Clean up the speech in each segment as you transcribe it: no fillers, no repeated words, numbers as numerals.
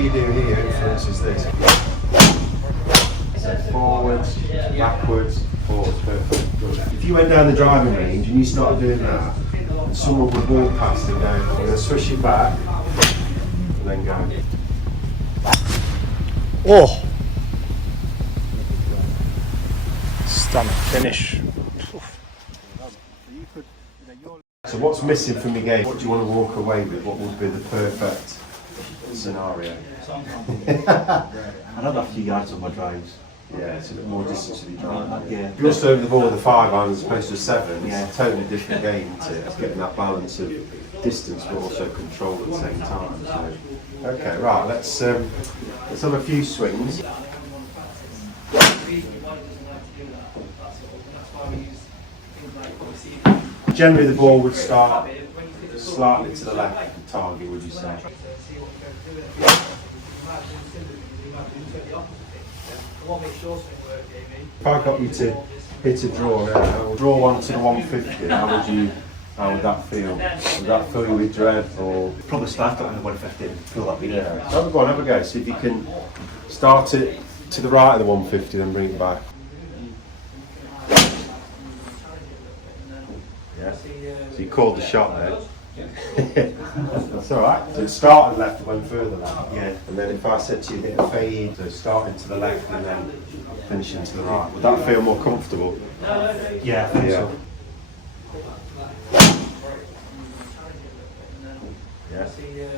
whatever you do here influences this. So forwards, backwards, forwards, perfect. Good. If you went down the driving range and you started doing that, and someone would walk past and go, "We're going to swish it back," and then go. Oh! Stunning finish. So what's missing from your game? What do you want to walk away with? What would be the perfect scenario? Another few yards on my drives. Yeah, it's a bit more distance to be driving. Yeah. If you're still over the ball with a 5 iron as opposed to a 7, Yeah. it's a totally different game to it. It's getting that balance of distance but also control at the same time. So, okay, right, let's have a few swings. Generally the ball would start slightly to the left of the target, would you say? If I got you to hit a draw, or draw one to the 150, how would that feel? Would that fill you with dread, or Probably start it on the 150 and pull that lead. yeah? Have a go. See if you can start it to the right of the 150, then bring it back. Yeah. So you called the shot there. That's all right. So it started left and went further left. Yeah. And then if I said to you hit a fade, so starting to the left and then finishing to the right, would that feel more comfortable? Yeah, I think so. Yeah.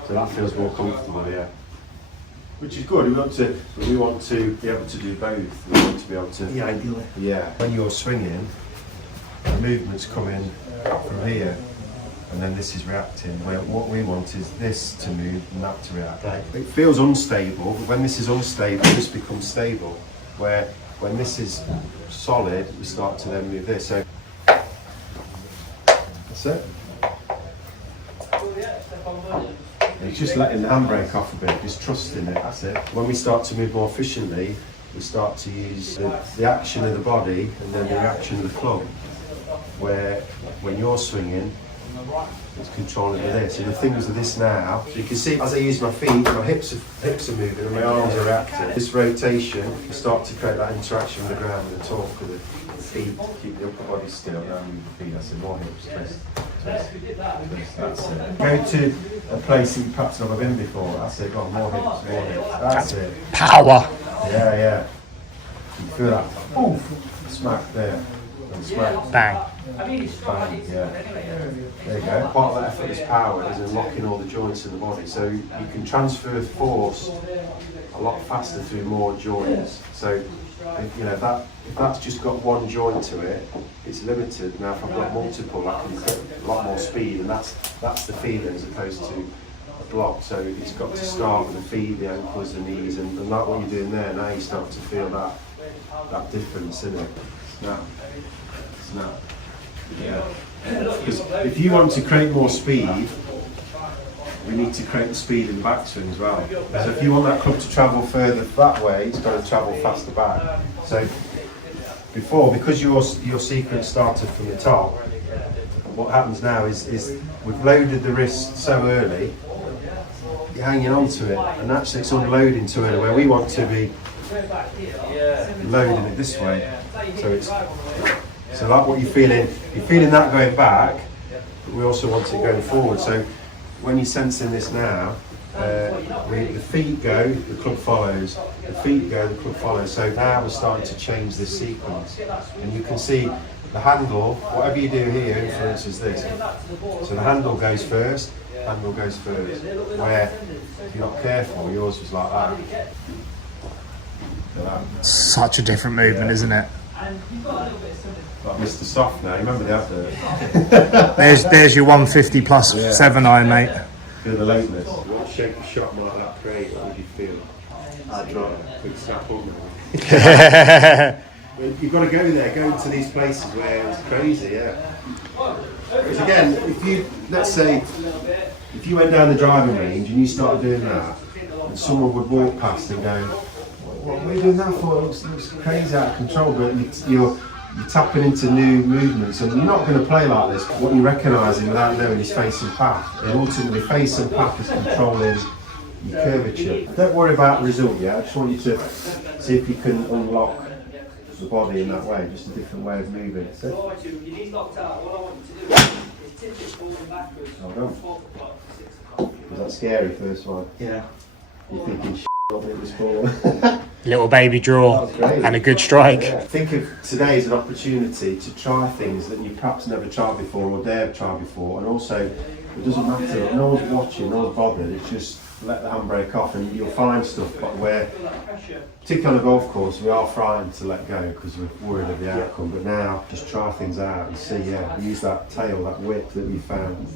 So that feels more comfortable, yeah. Which is good. We want to be able to do both. We want to be able to. Yeah, ideally. Yeah. When you're swinging, the movement's coming from here, and then this is reacting. Where what we want is this to move and that to react. Right. It feels unstable, but when this is unstable, this becomes stable. Where when this is solid, we start to then move this. So that's it. It's just letting the handbrake off a bit, just trusting it, that's it. When we start to move more efficiently, we start to use the action of the body and then the reaction of the club. Where when you're swinging, it's controlling with this. And the things with this now, so you can see as I use my feet, my hips are moving and my arms are reacting. This rotation, you start to create that interaction with the ground and the torque with the feet, keep the upper body still, and move the feet. That's it, more hips, twist. That's it. Go to a place that you perhaps never been before. That's it. Go on, more hips, more hips. That's it. Power! Yeah. You feel that? Oof. Smack there. And smack. Bang. Bang. Yeah. There you go. Part of that effortless power is unlocking all the joints in the body. So you can transfer force a lot faster through more joints. So if that's just got one joint to it, it's limited. Now if I've got multiple, I can get a lot more speed, and that's the feeling as opposed to a block. So it's got to start with the feet, the ankles, the knees, and like what you're doing there. Now you start to feel that difference in it. Snap. Yeah. Because if you want to create more speed, we need to create the speed in the backswing as well. So if you want that club to travel further that way, it's got to travel faster back. So because your sequence started from the top, what happens now is we've loaded the wrist so early, you're hanging on to it, and actually it's unloading too early, where we want to be loading it this way. So like what you're feeling that going back, but we also want it going forward. So when you're sensing this now, the feet go, the club follows. The feet go, the club follows. So now we're starting to change this sequence. And you can see the handle, whatever you do here influences this. So the handle goes first, Where if you're not careful, yours was like that. Such a different movement, isn't it? Like Mr. Soft now, you remember the advert? There's your 150 plus 7 iron, mate. Feel the lateness. What shape of shot might that create? What would you feel? I'd draw a quick snap up now. You've got to go there, go to these places where it's crazy, yeah. Because again, let's say, if you went down the driving range and you started doing that, and someone would walk past and go, "What are we doing that for? It looks crazy, out of control," but you're tapping into new movements, and you're not going to play like this. What you're recognising without knowing is face and path, and ultimately face and path is controlling your curvature. Don't worry about the result yet. I just want you to see if you can unlock the body in that way, just a different way of moving. So, hold on. Was that scary, first one? Yeah. You're thinking, what it was for? Little baby draw and a good strike. Yeah. Think of today as an opportunity to try things that you perhaps never tried before or dare try before, and also it doesn't matter, no one's watching, no one's bothered, it's just let the handbrake off and you'll find stuff but where, particularly on a golf course, we are frightened to let go because we're worried of the outcome, but now just try things out and see, use that tail, that whip that we found.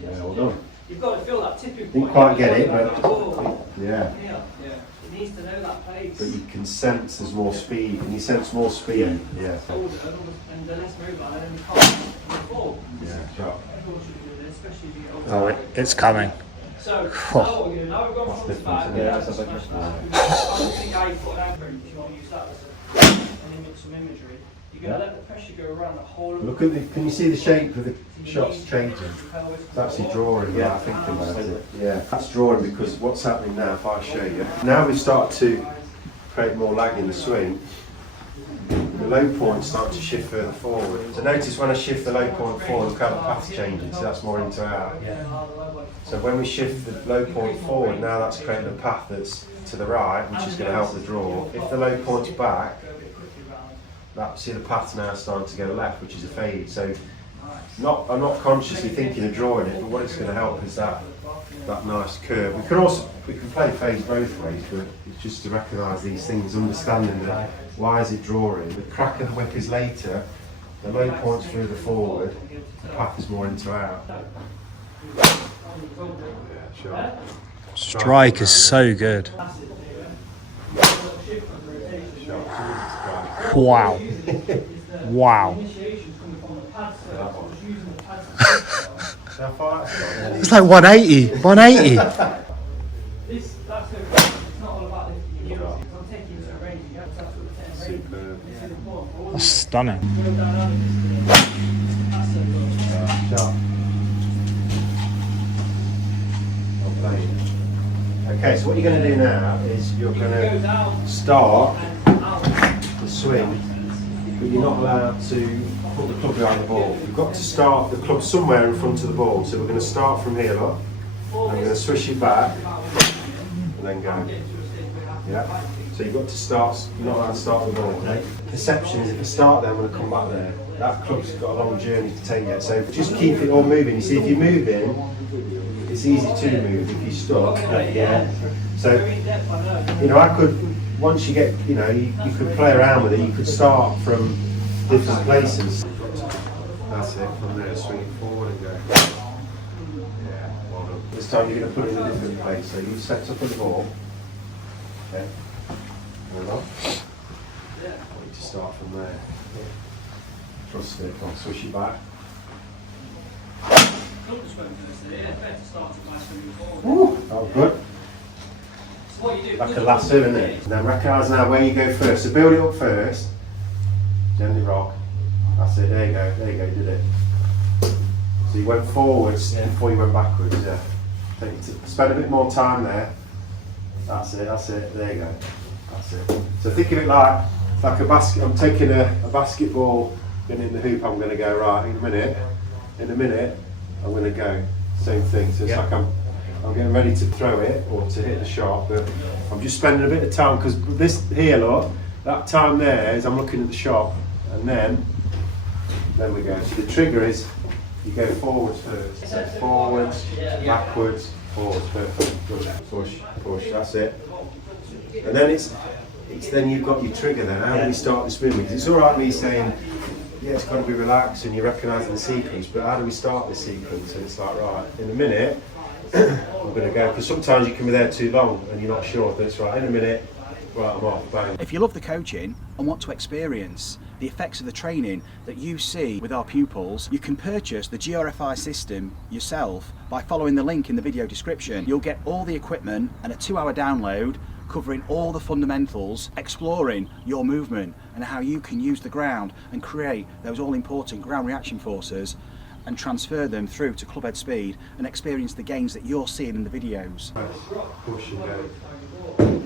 Yeah, well done. You've got to feel that tipping point. Didn't quite get it, but yeah. It needs to know that pace. But you can sense there's more speed, and you sense more speed. Yeah. And the less movement, and then you can't fall. Yeah, sure. Especially if you get over. Oh, it's coming. So, now what we're going to do, now we've gone front to back. Yeah, that's a big question. I don't think I put an anchor in if you want to use that as an image, some imagery. You're going to let the pressure go around the whole of Look at the, can you see the shape of the shots changing? It's actually drawing, Yeah. I think about it. Yeah, that's drawing because what's happening now, if I show you, now we start to create more lag in the swing, the low points start to shift further forward. So notice when I shift the low point forward, look how the path's changing, so that's more into out. So when we shift the low point forward, now that's creating a path that's to the right, which is going to help the draw. If the low point's back, see the path now starting to go left, which is a fade. So I'm not consciously thinking of drawing it, but what it's going to help is that nice curve. We can play fades both ways, but it's just to recognise these things, understanding that why is it drawing. The crack of the whip is later, the low point's further forward, the path is more into out. Yeah, sure. Strike is so good. Wow. Wow. It's like 180. 180. That's not all about the I'm taking you to a range. You have to That's stunning. Okay, so what you're going to do now is you're going to start the swing, but you're not allowed to put the club behind the ball. You've got to start the club somewhere in front of the ball. So we're going to start from here, look. And we're going to swish it back and then go. Yeah. So you've got to start, you're not allowed to start the ball. Okay? Perception is if I start there, I'm going to come back there. That club's got a long journey to take yet. So just keep it all moving. You see, if you're moving, it's easy to move. If you're stuck, yeah. So, I could, once you get, you could play around with it. You could start from different places. That's it. From there, swing it forward and go. Yeah. Well done. This time you're going to put it in a different place. So you set up the ball. Okay. Hold on. I want you to start from there. Trust it. I'll swish it back. Ooh, that was good. Like a lasso, isn't it? Now recognise now where you go first. So build it up first. Gently rock. That's it. There you go. There you go. You did it. So you went forwards before you went backwards. Yeah. Spend a bit more time there. That's it. That's it. There you go. That's it. So think of it like a basket. I'm taking a basketball, and in the hoop. I'm going to go right in a minute. In a minute. I'm going to go, same thing, so it's like I'm getting ready to throw it or to hit the shot, but I'm just spending a bit of time because this here, look, that time there is I'm looking at the shot and then we go. So the trigger is you go forwards first, so forwards, backwards, forwards, perfect, good, push, that's it. And then it's then you've got your trigger then, how do we start the spin? Because it's alright me saying, yeah, it's got to be relaxed and you're recognising the sequence, but how do we start the sequence? And it's like, right, in a minute, I'm going to go, because sometimes you can be there too long and you're not sure if it's right. In a minute, right, I'm off, bang. If you love the coaching and want to experience the effects of the training that you see with our pupils, you can purchase the GRFI system yourself by following the link in the video description. You'll get all the equipment and a 2-hour download covering all the fundamentals, exploring your movement and how you can use the ground and create those all-important ground reaction forces and transfer them through to clubhead speed and experience the gains that you're seeing in the videos. Push and go.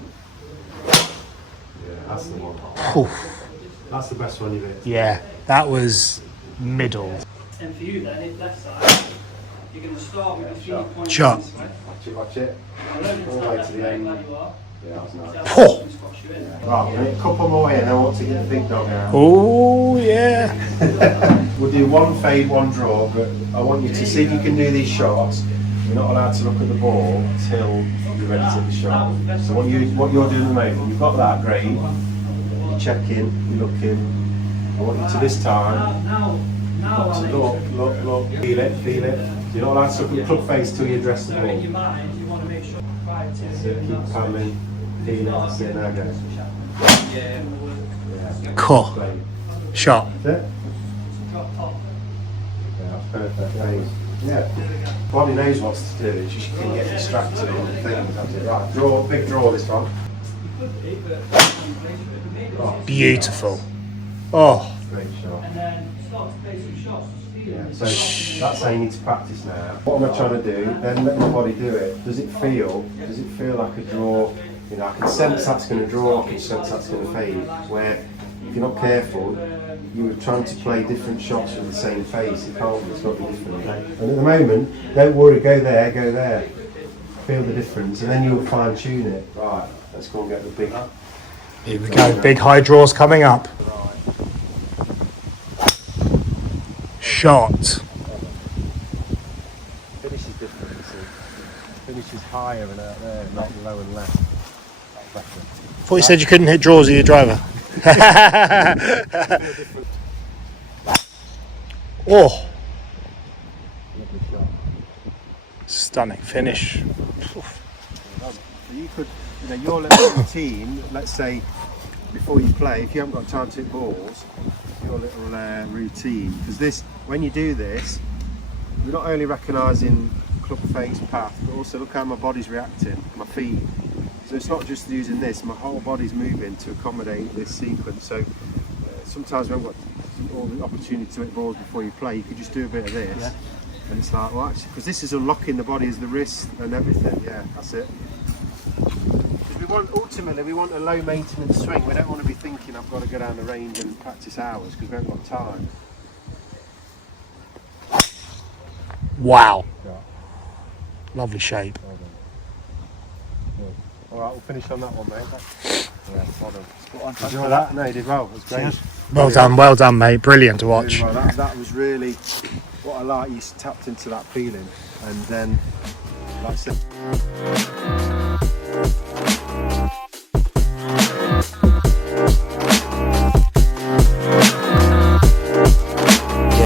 Yeah, that's the one. That's the best one you've hit. Yeah, that was middle. And for you then, if left side, you're going to start with your feet pointing Shot. this way. Watch it. I don't All the way to the end. where you are. Yeah, that's nice. See how Oh. this spots you in. Right, we need a couple more in, and I want to get the big dog out. Oh, yeah. We'll do one fade, one draw, but I want you to see if you can do these shots. You're not allowed to look at the ball until you're ready to hit the shot. So what you're doing at the moment, you've got that, great. You're checking, you're looking. I want you to this time, Now, to look, feel it. You're not allowed to look at the club face till you address the so in ball. your mind, you want to make sure right So keep paddling, feel it, that's it, now go. Yeah. Yeah. Cool. Play. Shot. That's it. Drop top. Yeah, that's perfect. Nice. Yeah. Body knows what to do, it's just you can get distracted on the things. That's it. Right, draw, big draw this one. You could be, but Oh, Beautiful. Oh, great shot. and then start to play some shots. Just feel Yeah, it. so that's how you need to practice now. What am I trying to do? Then let my body do it. Does it feel like a draw? You know, I can sense that's going to draw, I can sense that's going to fade. Where if you're not careful, you're trying to play different shots with the same face. It can't, it's got to be different. And at the moment, don't worry, go there. Feel the difference, and then you'll fine tune it. Right, let's go and get the big. here we go. Big high draws coming up. Shot. Finish is different, you see. Finish is higher and out there, not low and left. Thought you said you couldn't hit draws with your driver. Oh, Lovely shot. stunning finish. So you could, your little routine, let's say, before you play, if you haven't got time to hit balls, your little routine, because this, when you do this, you're not only recognising club face, path, but also look how my body's reacting, my feet. So it's not just using this, my whole body's moving to accommodate this sequence. So sometimes we haven't got all the opportunity to hit balls before you play, you could just do a bit of this. And it's like, well, actually, because this is unlocking the body as the wrist and everything. Yeah, that's it. Because ultimately we want a low maintenance swing. We don't want to be thinking I've got to go down the range and practice hours because we haven't got time. Wow. Yeah. Lovely shape. Well done. Good. All right, we'll finish on that one, mate. Yeah, well done. Did you enjoy that? No, you did well. It was great. Well done, mate. Brilliant to watch. Really well. That was really what I like. You tapped into that feeling, and then, like I said.